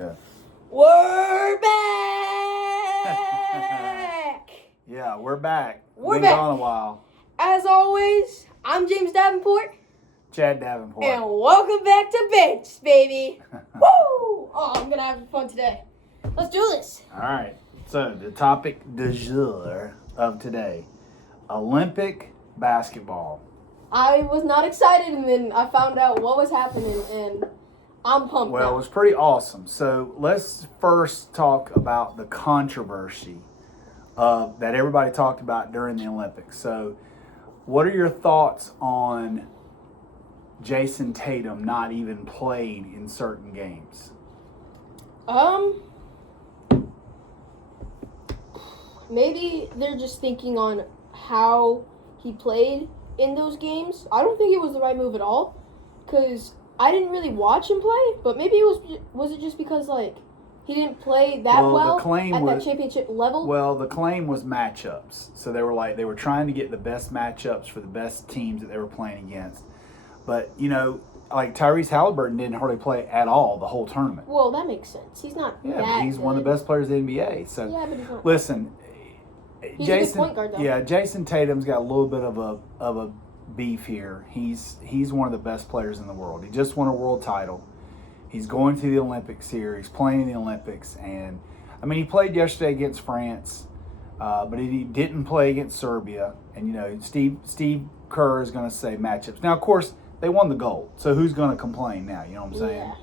Okay. We're back! Yeah, we're back. We're Been back. gone a while. As always, I'm James Davenport, Chad Davenport. and welcome back to Bench, baby. Woo! Oh, I'm gonna have fun today. Let's do this. All right. So the topic du jour of today: Olympic basketball. I was not excited, and then I found out what was happening, and I'm pumped. Well, now. it was pretty awesome. So let's first talk about the controversy that everybody talked about during the Olympics. So, what are your thoughts on Jason Tatum not even playing in certain games? Maybe they're just thinking on how he played in those games. I don't think it was the right move at all, because I didn't really watch him play. But maybe it was it just because like he didn't play that well at that championship level? Well, the claim was matchups. So they were trying to get the best matchups for the best teams that they were playing against. But like Tyrese Halliburton didn't hardly play at all the whole tournament. Well, that makes sense. He's not. Yeah, that but he's good. one of the best players in the NBA. So yeah, but he's not. listen, He's Jason, a good point guard, though. Yeah, Jason Tatum's got a little bit of a beef here. He's one of the best players in the world. He just won a world title. He's going to the Olympics here. He's playing in the Olympics, and I mean he played yesterday against France, but he didn't play against Serbia. And Steve Kerr is going to say matchups. Now, of course, they won the gold, so who's going to complain now? You know what I'm saying? Yeah.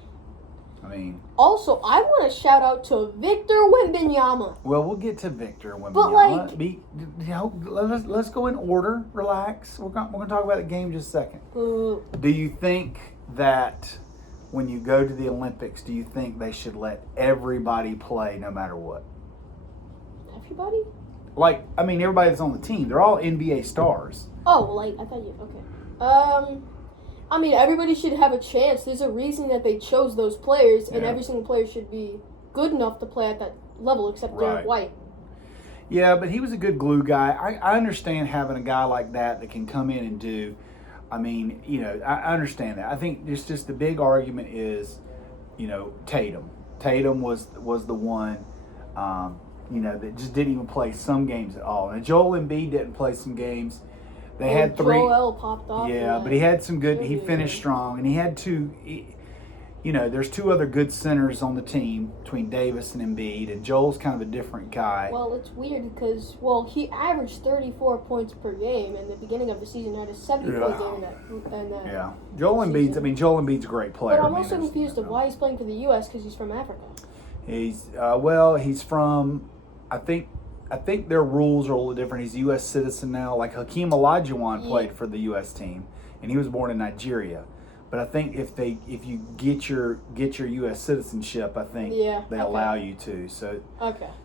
I mean. Also, I want to shout out to Victor Wembanyama. Well, we'll get to Victor Wembanyama. But let's go in order. Relax. We're going to talk about the game in just a second. Do you think that when you go to the Olympics, do you think they should let everybody play no matter what? Everybody? Everybody that's on the team. They're all NBA stars. Oh, I thought you. Okay. Everybody should have a chance. There's a reason that they chose those players, and every single player should be good enough to play at that level, except Derek White. Yeah, but he was a good glue guy. I understand having a guy like that can come in and do. I understand that. I think just the big argument is, Tatum. Tatum was the one, that just didn't even play some games at all. And Joel Embiid didn't play some games. They had three. Joel popped off. Yeah, but he had some good. He finished strong, and he had two. There's two other good centers on the team between Davis and Embiid, and Joel's kind of a different guy. Well, it's weird because he averaged 34 points per game in the beginning of the season. He had a 70-point game in that. Yeah, Joel Embiid's a great player. But I'm also confused of why he's playing for the U.S. because he's from Africa. He's from. I think their rules are a little different. He's a U.S. citizen now. Like Hakeem Olajuwon played for the U.S. team, and he was born in Nigeria. But I think if you get your U.S. citizenship, I think they allow you to. So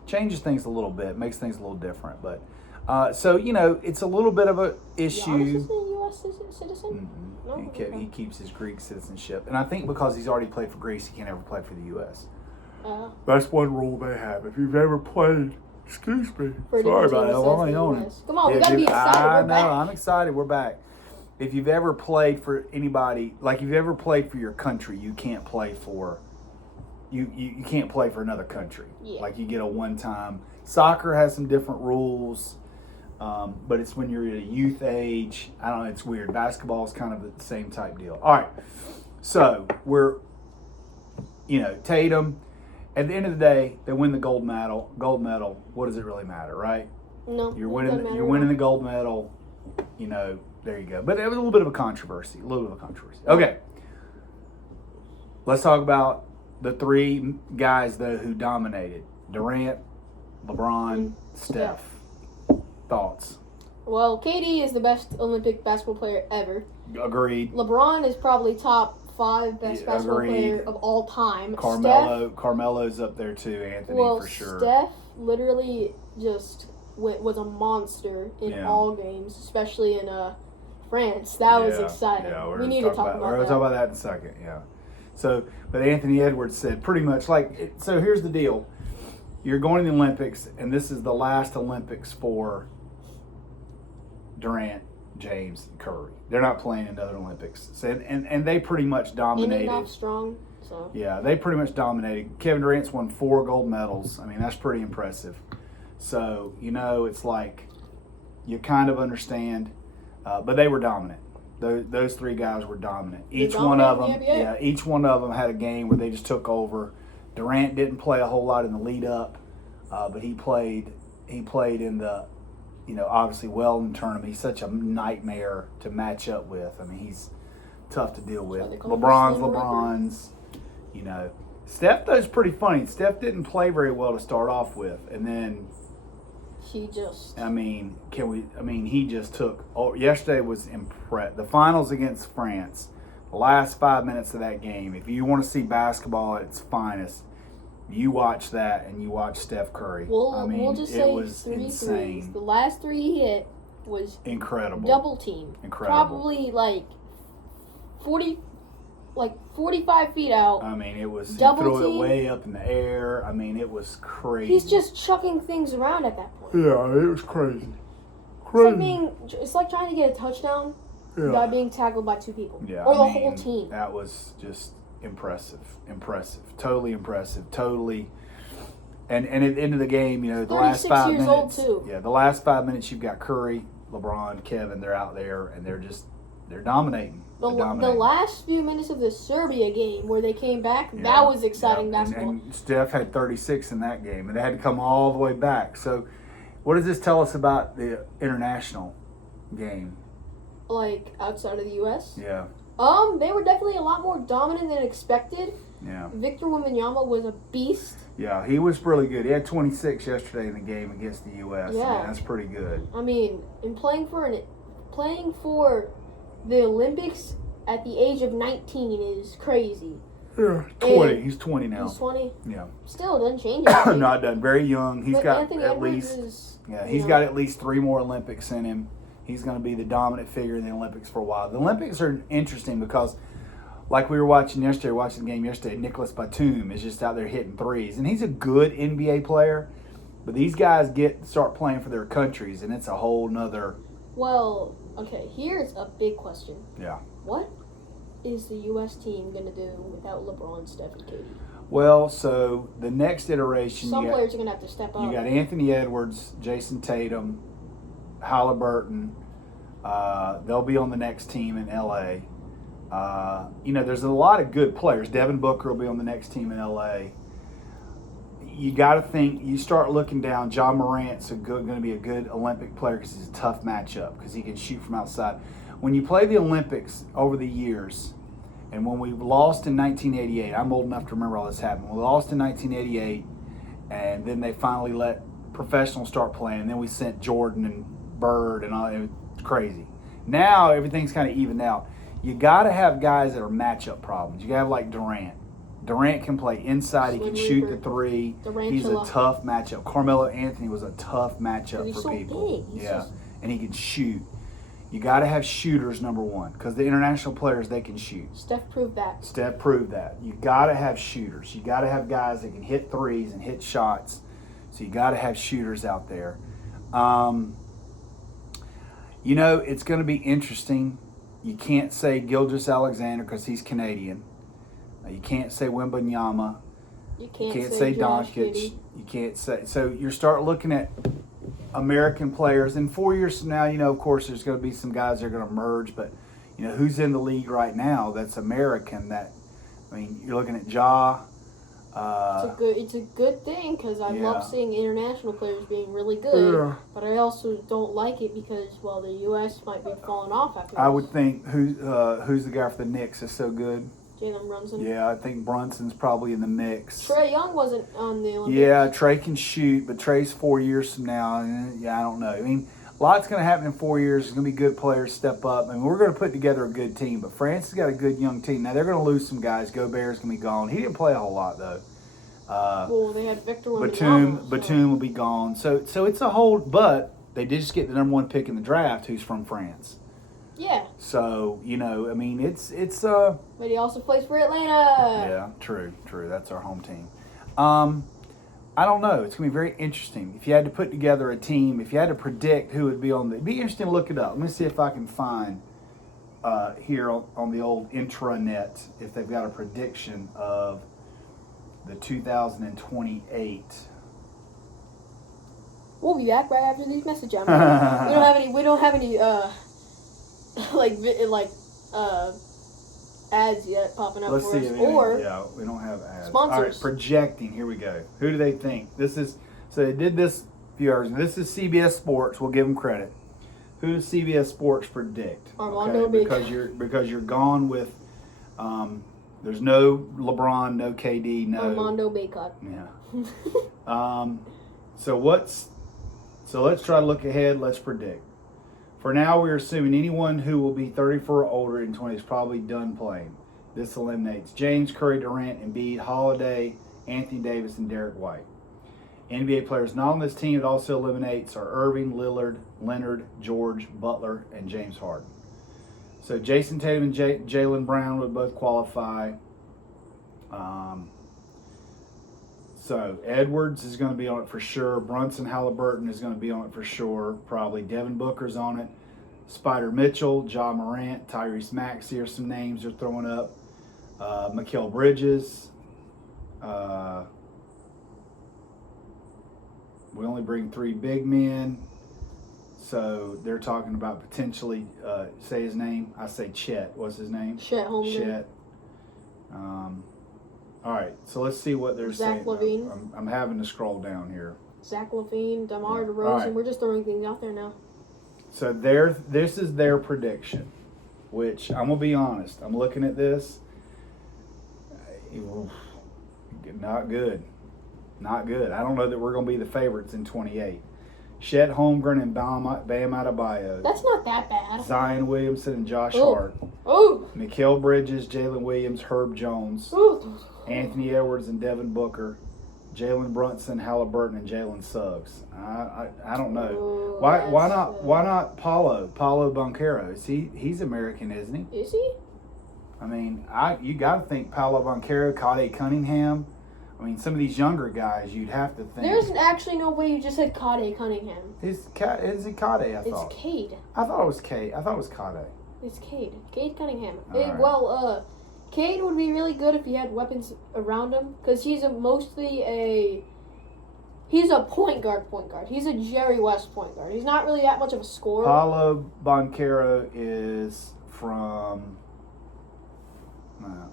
changes things a little bit, makes things a little different. But it's a little bit of a issue. Giannis is a U.S. citizen? Mm-hmm. No? He keeps his Greek citizenship, and I think because he's already played for Greece, he can't ever play for the U.S. That's one rule they have. If you've ever played. Excuse me. Sorry about that. Well, come on, we gotta be excited. We're back. I'm excited. We're back. If you've ever played for anybody, like if you've ever played for your country, you can't play for you can't play for another country. Yeah. Like you get a one-time. Soccer has some different rules, but it's when you're at a youth age. I don't know. It's weird. Basketball is kind of the same type deal. All right. So we're, Tatum. At the end of the day, they win the gold medal. What does it really matter, right? No. You're winning the gold medal. There you go. But it was a little bit of a controversy. Okay. Let's talk about the three guys though who dominated: Durant, LeBron, Steph. Thoughts? Well, KD is the best Olympic basketball player ever. Agreed. LeBron is probably top 5 best basketball player of all time. Carmelo's up there too, Anthony, for sure. Steph literally just was a monster in all games, especially in France. That was exciting. Yeah, we need to talk about that. We're going to talk about that in a second, yeah. So, but Anthony Edwards said pretty much so here's the deal. You're going to the Olympics, and this is the last Olympics for Durant, James, Curry. They're not playing in other Olympics. So, and they pretty much dominated. And strong. So Yeah, they pretty much dominated. Kevin Durant's won 4 gold medals. I mean, that's pretty impressive. So, it's like you kind of understand, but they were dominant. Those 3 guys were dominant. Each one of them, each one of them had a game where they just took over. Durant didn't play a whole lot in the lead up, but he played in the, obviously well in the tournament. He's such a nightmare to match up with. I mean, he's tough to deal with. LeBron's. Steph, though, is pretty funny. Steph didn't play very well to start off with, and then he just. He just took. Oh, yesterday was impressive. The finals against France. The last 5 minutes of that game. If you want to see basketball at its finest, you watch that and you watch Steph Curry. We'll just say it was 3 insane. threes. The last 3 he hit was incredible. Double team. Incredible. Probably like 45 feet out. I mean, it was double he threw team. it way up in the air. I mean, it was crazy. He's just chucking things around at that point. Yeah, it was crazy. It's like trying to get a touchdown without being tackled by 2 people. Yeah, or the whole team. That was just impressive. Totally impressive. Totally. And at the end of the game, the last 5 minutes. 36 years old too. Yeah, the last 5 minutes you've got Curry, LeBron, Kevin. They're out there and they're dominating. The last few minutes of the Serbia game where they came back, that was exciting basketball. And Steph had 36 in that game, and they had to come all the way back. So, what does this tell us about the international game? Like outside of the U.S.? Yeah. They were definitely a lot more dominant than expected. Yeah. Victor Wembanyama was a beast. Yeah, he was really good. He had 26 yesterday in the game against the U.S. Yeah. I mean, that's pretty good. I mean, in playing for the Olympics at the age of 19 is crazy. Yeah, 20. He's 20 now. He's 20? Yeah. Still, doesn't change anything. Not done. Very young. He's got Anthony at Edwards least got at least 3 more Olympics in him. He's going to be the dominant figure in the Olympics for a while. The Olympics are interesting because, like we were watching the game yesterday, Nicholas Batum is just out there hitting threes. And he's a good NBA player, but these guys start playing for their countries, and it's a whole nother... Well, okay, here's a big question. Yeah. What is the U.S. team going to do without LeBron, Steph, and Katie? Well, so the next iteration... Some players are going to have to step up. You got Anthony Edwards, Jason Tatum, Halliburton. They'll be on the next team in L.A. There's a lot of good players. Devin Booker will be on the next team in L.A. You got to think, you start looking down, John Morant's going to be a good Olympic player because he's a tough matchup because he can shoot from outside. When you play the Olympics over the years, and when we lost in 1988, I'm old enough to remember all this happened. We lost in 1988, and then they finally let professionals start playing. And then we sent Jordan and Bird and all. It was crazy. Now everything's kind of evened out. You got to have guys that are matchup problems. You got to have like Durant. Durant can play inside. He can shoot the 3. He's a tough matchup. Carmelo Anthony was a tough matchup for people. Yeah, and he can shoot. You got to have shooters, number one, because the international players, they can shoot. Steph proved that. You got to have shooters. You got to have guys that can hit threes and hit shots. So you got to have shooters out there. It's going to be interesting. You can't say Gilgeous-Alexander because he's Canadian. You can't say Wembanyama. You can't say Doncic. You can't say. So you start looking at American players. In 4 years from now, of course, there's going to be some guys that are going to merge. But, who's in the league right now that's American? You're looking at Ja. It's a good thing because I love seeing international players being really good. Yeah. But I also don't like it because, the U.S. might be falling off after I would think who's the guy for the Knicks is so good? Jalen Brunson. Yeah, I think Brunson's probably in the mix. Trae Young wasn't on the Olympics. Yeah, Trae can shoot, but Trae's 4 years from now. And I don't know. A lot's going to happen in 4 years. There's going to be good players step up. We're going to put together a good team. But France has got a good young team. Now, they're going to lose some guys. Gobert's going to be gone. He didn't play a whole lot, though. They had Victor Batum will be gone. So it's a whole. But they did just get the number 1 pick in the draft, who's from France. Yeah. So, it's But he also plays for Atlanta. Yeah, true. That's our home team. I don't know. It's going to be very interesting. If you had to put together a team, if you had to predict who would be on it'd be interesting to look it up. Let me see if I can find here on the old intranet if they've got a prediction of the 2028. We'll be back right after these messages. We don't have any ads yet popping up Let's for see. us. Or Yeah, we don't have ads. sponsors. All right, projecting. Here we go. Who do they think? So they did this a few hours. This is CBS Sports. We'll give them credit. Who does CBS Sports predict? Armando because you're gone with. There's no LeBron, no KD, no Armando Baycott. Yeah. So let's try to look ahead. Let's predict. For now, we're assuming anyone who will be 34 or older in 20 is probably done playing. This eliminates James, Curry, Durant, Embiid, Holiday, Anthony Davis, and Derek White. NBA players not on this team it also eliminates are Irving, Lillard, Leonard, George, Butler, and James Harden. So Jason Tatum and Jaylen Brown would both qualify. So Edwards is going to be on it for sure. Brunson Halliburton is going to be on it for sure. Probably Devin Booker's on it. Spider Mitchell, Ja Morant, Tyrese Maxey are some names they're throwing up. Mikal Bridges. We only bring 3 big men. So they're talking about potentially, say his name. I say Chet. What's his name? Chet Holmgren. Chet. All right, so let's see what they're saying. Zach LaVine. I'm having to scroll down here. Zach LaVine, DeMar Yeah. DeRozan. All right. We're just throwing things out there now. So this is their prediction, which I'm gonna be honest. I'm looking at this. Not good. Not good. I don't know that we're gonna be the favorites in 28. Chet Holmgren and Bam Adebayo. That's not that bad. Zion Williamson and Josh Oh. Hart. Oh. Mikal Bridges, Jalen Williams, Herb Jones, Oh. Anthony Edwards and Devin Booker, Jalen Brunson, Halliburton, and Jalen Suggs. I don't know. Oh, Why not Paulo Banchero? He's American, isn't he? Is he? I mean, you got to think Paulo Banchero, Cade Cunningham. I mean, some of these younger guys, you'd have to think. There's actually no way you just said Cade Cunningham. Is it Cade? I thought. It's Cade. I thought it was Cade. I thought it was Cade. It's Cade. Cade Cunningham. All right. Well, Cade would be really good if he had weapons around him, because he's he's a point guard. He's a Jerry West point guard. He's not really that much of a scorer. Paulo Banchero is from.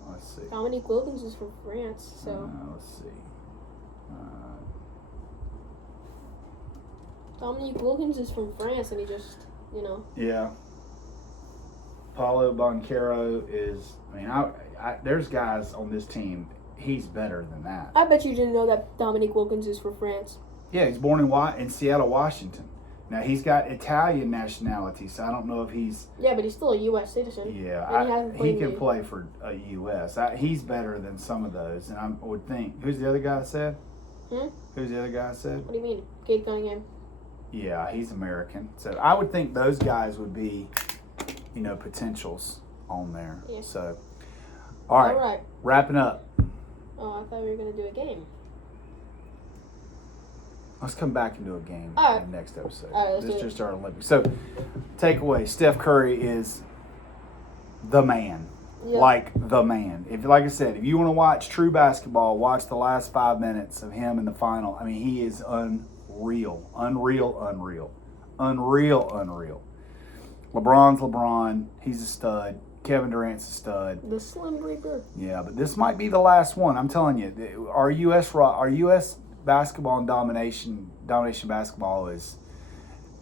Let's see. Dominique Wilkins is from France, so Let's see. Dominique Wilkins is from France, and he just, Yeah. Paulo Banchero is. I mean, there's guys on this team. He's better than that. I bet you didn't know that Dominique Wilkins is from France. Yeah, he's born in Seattle, Washington. Now he's got Italian nationality, so I don't know if he's. Yeah, but he's still a U.S. citizen. Yeah, he can play for a U.S. He's better than some of those, and I would think. Who's the other guy I said? Who's the other guy I said? What do you mean, Cade Cunningham? Yeah, he's American. So I would think those guys would be, potentials on there. Yeah. So, all right, wrapping up. Oh, I thought we were gonna do a game. Let's come back and do a game All right. in the next episode. All right, let's this is do it. just our Olympics. So, takeaway: Steph Curry is the man. Yep. Like the man. Like I said, if you want to watch true basketball, watch the last 5 minutes of him in the final. I mean, he is unreal. LeBron's LeBron. He's a stud. Kevin Durant's a stud. The Slim Reaper. Yeah, but this might be the last one. I'm telling you, our U.S. basketball and domination basketball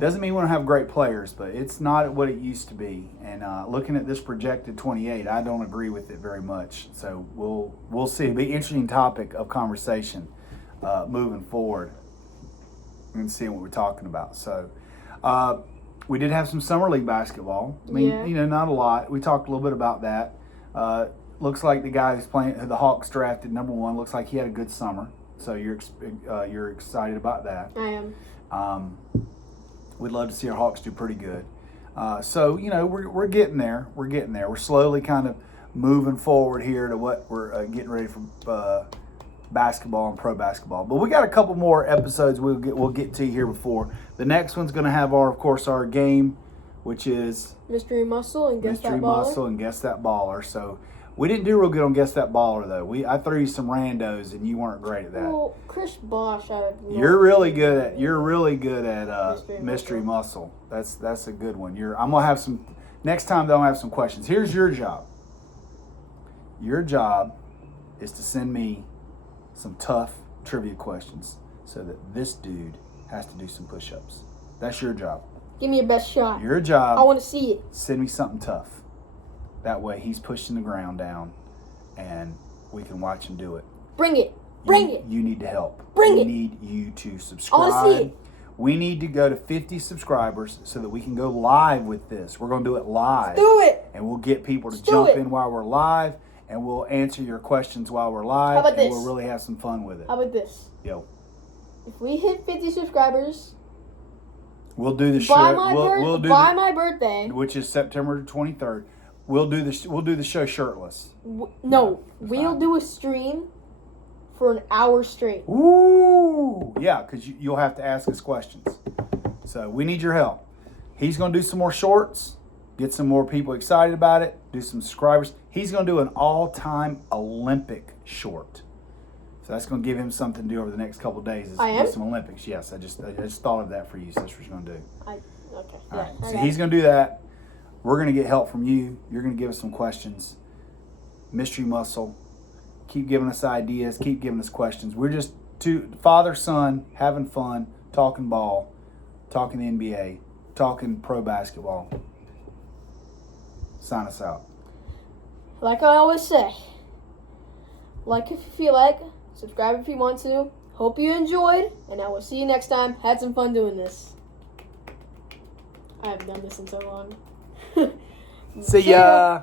doesn't mean we don't have great players, but it's not what it used to be. And looking at this projected 28, I don't agree with it very much. So we'll see. It'll be an interesting topic of conversation moving forward and seeing what we're talking about. So we did have some summer league basketball. I mean, not a lot. We talked a little bit about that. Looks like the guy who's playing, who the Hawks drafted #1, looks like he had a good summer. So you're excited about that. I am. We'd love to see our Hawks do pretty good. So we're getting there. We're slowly kind of moving forward here to what we're getting ready for basketball and pro basketball. But we got a couple more episodes we'll get to here before. The next one's going to have our game which is Mystery Muscle and Guess Mystery That Baller. Muscle and Guess That Baller. So we didn't do real good on Guess That Baller, though. I threw you some randos, and you weren't great at that. Well, Chris Bosch, You're really good at Mystery Muscle. Muscle. That's a good one. I'm gonna have some next time. Though, I'm gonna have some questions. Here's your job. Your job is to send me some tough trivia questions so that this dude has to do some push-ups. That's your job. Give me your best shot. Your job. I want to see it. Send me something tough. That way he's pushing the ground down and we can watch him do it. Bring it. Bring it. You need to help. Bring we it. need you to subscribe. I want to see it. We need to go to 50 subscribers so that we can go live with this. We're going to do it live. Do it. And we'll get people to Let's do jump it. in while we're live, and we'll answer your questions while we're live. How about and this? We'll really have some fun with it. How about this? Yo. If we hit 50 subscribers, We'll do the show. by my birthday. which is September 23rd. We'll do the show shirtless. No, we'll do a stream for an hour straight. Ooh, yeah, because you'll have to ask us questions. So we need your help. He's going to do some more shorts, get some more people excited about it, do some subscribers. He's going to do an all-time Olympic short. So that's going to give him something to do over the next couple of days. I am? Do some Olympics. Yes, I just thought of that for you. So that's what you're going to do. Okay. All right. So okay. he's going to do that. We're going to get help from you. You're going to give us some questions. Mystery Muscle. Keep giving us ideas. Keep giving us questions. We're just two father, son, having fun, talking ball, talking the NBA, talking pro basketball. Sign us out. Like I always say, like if you feel like, subscribe if you want to. Hope you enjoyed, and I will see you next time. Had some fun doing this. I haven't done this in so long. See ya.